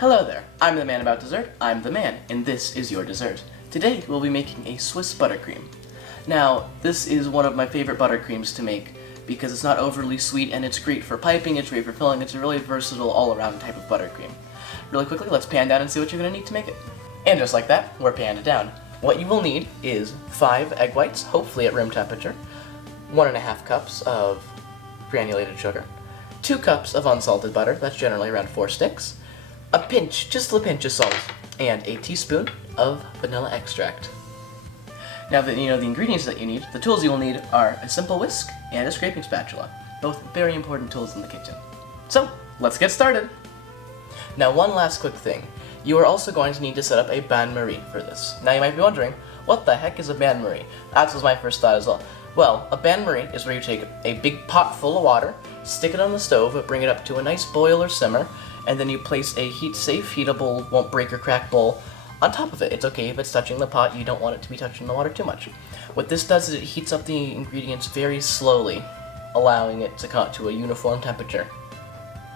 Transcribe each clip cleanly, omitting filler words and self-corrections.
Hello there, I'm the man about dessert, I'm the man, and this is your dessert. Today we'll be making a Swiss buttercream. Now, this is one of my favorite buttercreams to make because it's not overly sweet and it's great for piping, it's great for filling, it's a really versatile all-around type of buttercream. Really quickly, let's pan down and see what you're going to need to make it. And just like that, we're panned down. What you will need is 5 egg whites, hopefully at room temperature, 1.5 cups of granulated sugar, 2 cups of unsalted butter, that's generally around 4 sticks, a pinch, just a pinch of salt, and a teaspoon of vanilla extract. Now that you know the ingredients that you need, the tools you will need are a simple whisk and a scraping spatula, both very important tools in the kitchen. So, let's get started! Now one last quick thing, you are also going to need to set up a bain-marie for this. Now you might be wondering, what the heck is a bain-marie? That was my first thought as well. Well, a bain-marie is where you take a big pot full of water, stick it on the stove, bring it up to a nice boil or simmer, and then you place a heat-safe, heatable, won't break or crack bowl on top of it. It's okay if it's touching the pot, you don't want it to be touching the water too much. What this does is it heats up the ingredients very slowly, allowing it to come to a uniform temperature.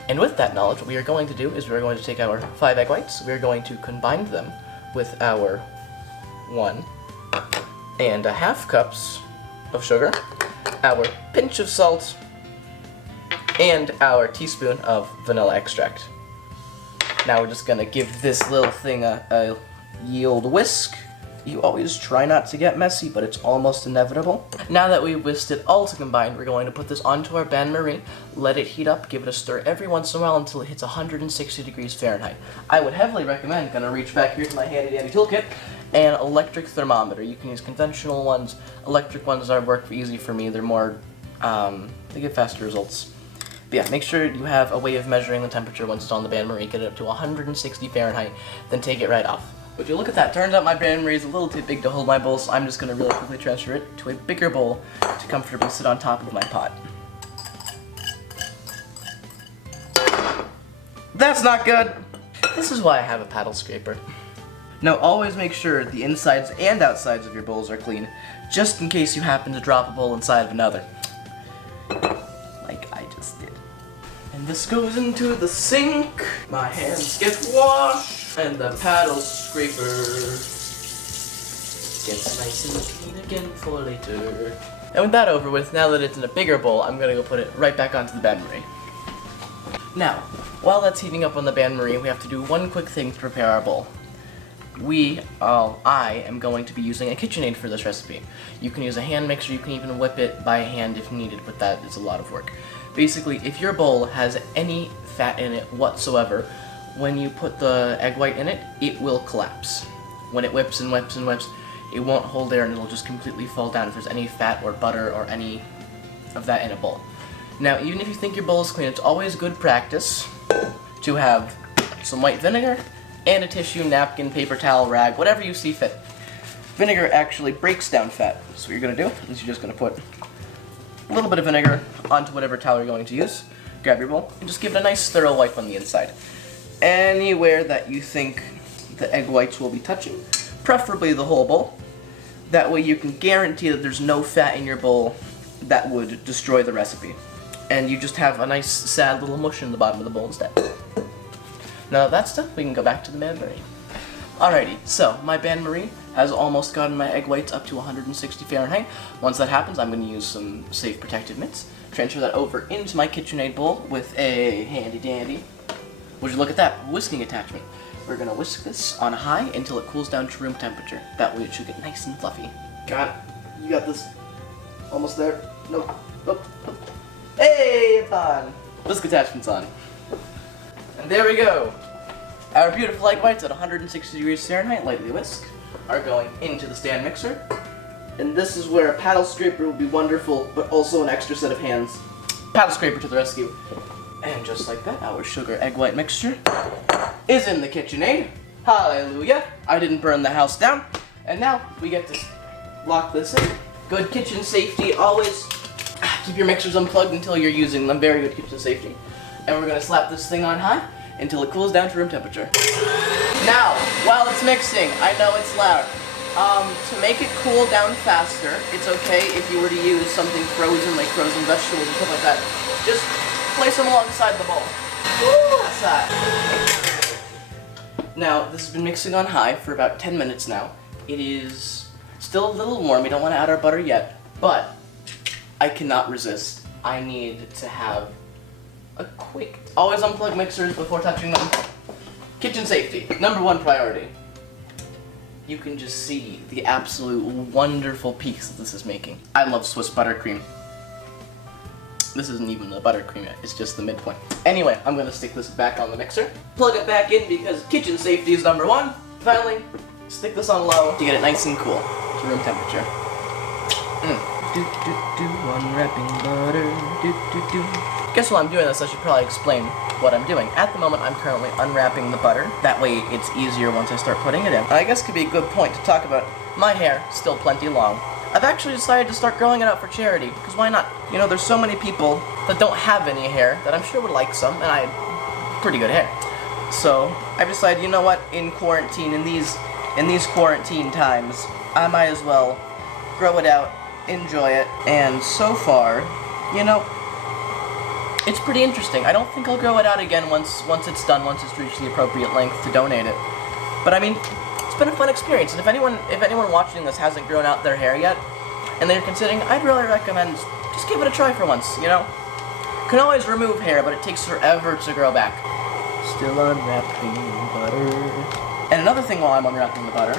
And with that knowledge, what we are going to do is we are going to take our 5 egg whites, we are going to combine them with our 1.5 cups of sugar, our pinch of salt, and our teaspoon of vanilla extract. Now we're just gonna give this little thing a yield whisk. You always try not to get messy, but it's almost inevitable. Now that we've whisked it all to combine, we're going to put this onto our bain-marie, let it heat up, give it a stir every once in a while until it hits 160 degrees Fahrenheit. I would heavily recommend, gonna reach back here to my handy dandy toolkit, an electric thermometer. You can use conventional ones, electric ones work easy for me, they're more, they give faster results. But yeah, make sure you have a way of measuring the temperature once it's on the bain-marie, get it up to 160 Fahrenheit, then take it right off. Would you look at that, turns out my bain-marie is a little too big to hold my bowl, so I'm just going to really quickly transfer it to a bigger bowl to comfortably sit on top of my pot. That's not good! This is why I have a paddle scraper. Now always make sure the insides and outsides of your bowls are clean, just in case you happen to drop a bowl inside of another. Like I just did. And this goes into the sink, my hands get washed, and the paddle scraper gets nice and clean again for later. And with that over with, now that it's in a bigger bowl, I'm gonna go put it right back onto the bain-marie. Now, while that's heating up on the bain-marie, we have to do one quick thing to prepare our bowl. I am going to be using a KitchenAid for this recipe. You can use a hand mixer, you can even whip it by hand if needed, but that is a lot of work. Basically, if your bowl has any fat in it whatsoever, when you put the egg white in it, it will collapse. When it whips and whips and whips, it won't hold there and it'll just completely fall down if there's any fat or butter or any of that in a bowl. Now, even if you think your bowl is clean, it's always good practice to have some white vinegar and a tissue, napkin, paper towel, rag, whatever you see fit. Vinegar actually breaks down fat, so what you're going to do is you're just going to put a little bit of vinegar onto whatever towel you're going to use, grab your bowl, and just give it a nice thorough wipe on the inside. Anywhere that you think the egg whites will be touching, preferably the whole bowl. That way you can guarantee that there's no fat in your bowl that would destroy the recipe. And you just have a nice sad little mush in the bottom of the bowl instead. Now that that's done, we can go back to the bain-marie. Alrighty, so my bain-marie has almost gotten my egg whites up to 160 Fahrenheit. Once that happens, I'm going to use some safe protective mitts, transfer that over into my KitchenAid bowl with a handy dandy, would you look at that, whisking attachment. We're going to whisk this on high until it cools down to room temperature. That way it should get nice and fluffy. Got it. You got this. Almost there. Nope. Nope. Nope. Hey, it's on. Whisk attachment's on. And there we go. Our beautiful egg whites at 160 degrees Fahrenheit, lightly whisked, are going into the stand mixer. And this is where a paddle scraper will be wonderful, but also an extra set of hands. Paddle scraper to the rescue. And just like that, our sugar egg white mixture is in the KitchenAid. Hallelujah! I didn't burn the house down. And now we get to lock this in. Good kitchen safety, always keep your mixers unplugged until you're using them. Very good kitchen safety. And we're going to slap this thing on high until it cools down to room temperature. Now, while it's mixing, I know it's loud. To make it cool down faster, it's okay if you were to use something frozen, like frozen vegetables and stuff like that. Just place them alongside the bowl. Woo, that's hot. Now, this has been mixing on high for about 10 minutes now. It is still a little warm. We don't want to add our butter yet, but I cannot resist. I need to have a quick... Always unplug mixers before touching them. Kitchen safety, #1 priority. You can just see the absolute wonderful peaks that this is making. I love Swiss buttercream. This isn't even the buttercream yet, it's just the midpoint. Anyway, I'm gonna stick this back on the mixer. Plug it back in because kitchen safety is #1. Finally, stick this on low to get it nice and cool to room temperature. Unwrapping butter. Guess while I'm doing this, I should probably explain what I'm doing. At the moment, I'm currently unwrapping the butter. That way, it's easier once I start putting it in. I guess could be a good point to talk about my hair, still plenty long. I've actually decided to start growing it out for charity, because why not? You know, there's so many people that don't have any hair that I'm sure would like some, and I have pretty good hair. So, I've decided, you know what, in quarantine, in these quarantine times, I might as well grow it out, enjoy it, and so far, you know, it's pretty interesting. I don't think I'll grow it out again once it's done, once it's reached the appropriate length to donate it. But I mean, it's been a fun experience, and if anyone watching this hasn't grown out their hair yet, and they're considering, I'd really recommend just give it a try for once, you know? You can always remove hair, but it takes forever to grow back. Still unwrapping butter. And another thing while I'm unwrapping the butter,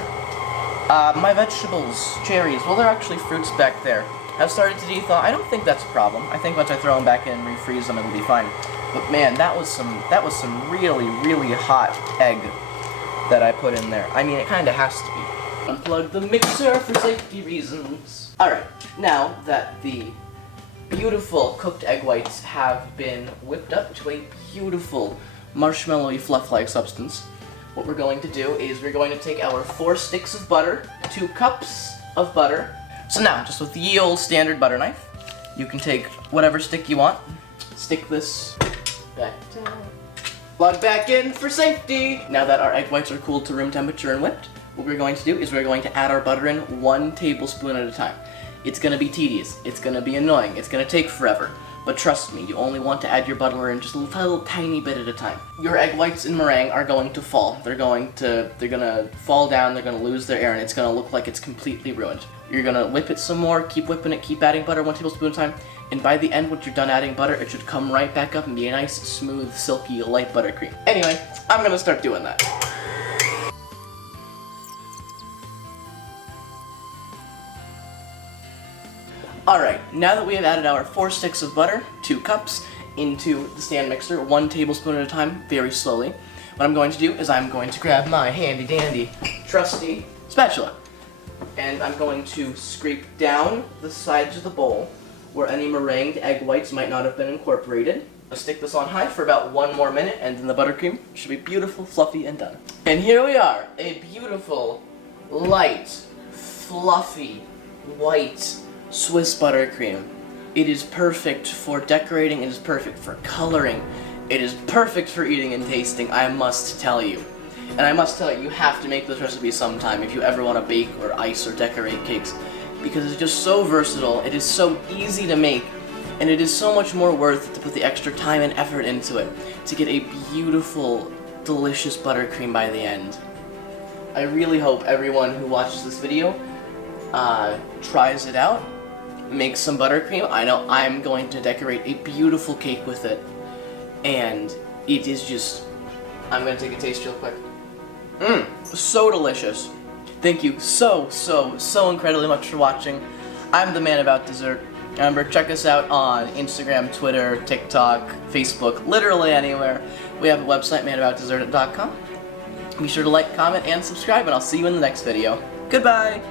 my vegetables, cherries, well, they're actually fruits back there, have started to de-thaw. I don't think that's a problem. I think once I throw them back in and refreeze them, it'll be fine. But man, that was some really, really hot egg that I put in there. I mean, it kind of has to be. Unplug the mixer for safety reasons. Alright, now that the beautiful cooked egg whites have been whipped up to a beautiful marshmallowy fluff-like substance, what we're going to do is we're going to take our 4 sticks of butter, 2 cups of butter. So now, just with the ye old standard butter knife, you can take whatever stick you want, stick this back down, plug back in for safety. Now that our egg whites are cooled to room temperature and whipped, what we're going to do is we're going to add our butter in 1 tablespoon at a time. It's going to be tedious, it's going to be annoying, it's going to take forever. But trust me, you only want to add your butter in just a little tiny bit at a time. Your egg whites in meringue are going to fall. They're gonna fall down, they're gonna lose their air, and it's gonna look like it's completely ruined. You're gonna whip it some more, keep whipping it, keep adding butter 1 tablespoon at a time, and by the end, once you're done adding butter, it should come right back up and be a nice, smooth, silky, light buttercream. Anyway, I'm gonna start doing that. Alright, now that we have added our 4 sticks of butter, 2 cups, into the stand mixer, 1 tablespoon at a time, very slowly, what I'm going to do is I'm going to grab my handy dandy, trusty spatula, and I'm going to scrape down the sides of the bowl where any meringued egg whites might not have been incorporated. I'll stick this on high for about 1 more minute, and then the buttercream should be beautiful, fluffy, and done. And here we are, a beautiful, light, fluffy, white Swiss buttercream. It is perfect for decorating, it is perfect for coloring, it is perfect for eating and tasting, I must tell you. And I must tell you, you have to make this recipe sometime if you ever want to bake or ice or decorate cakes, because it's just so versatile, it is so easy to make, and it is so much more worth it to put the extra time and effort into it to get a beautiful, delicious buttercream by the end. I really hope everyone who watches this video tries it out, makes some buttercream. I know I'm going to decorate a beautiful cake with it, and it is just, I'm going to take a taste real quick. So delicious. Thank you so incredibly much for watching. I'm the Man About Dessert. Remember, check us out on Instagram, Twitter, TikTok, Facebook, literally anywhere. We have a website, manaboutdessert.com. Be sure to like, comment, and subscribe, and I'll see you in the next video. Goodbye!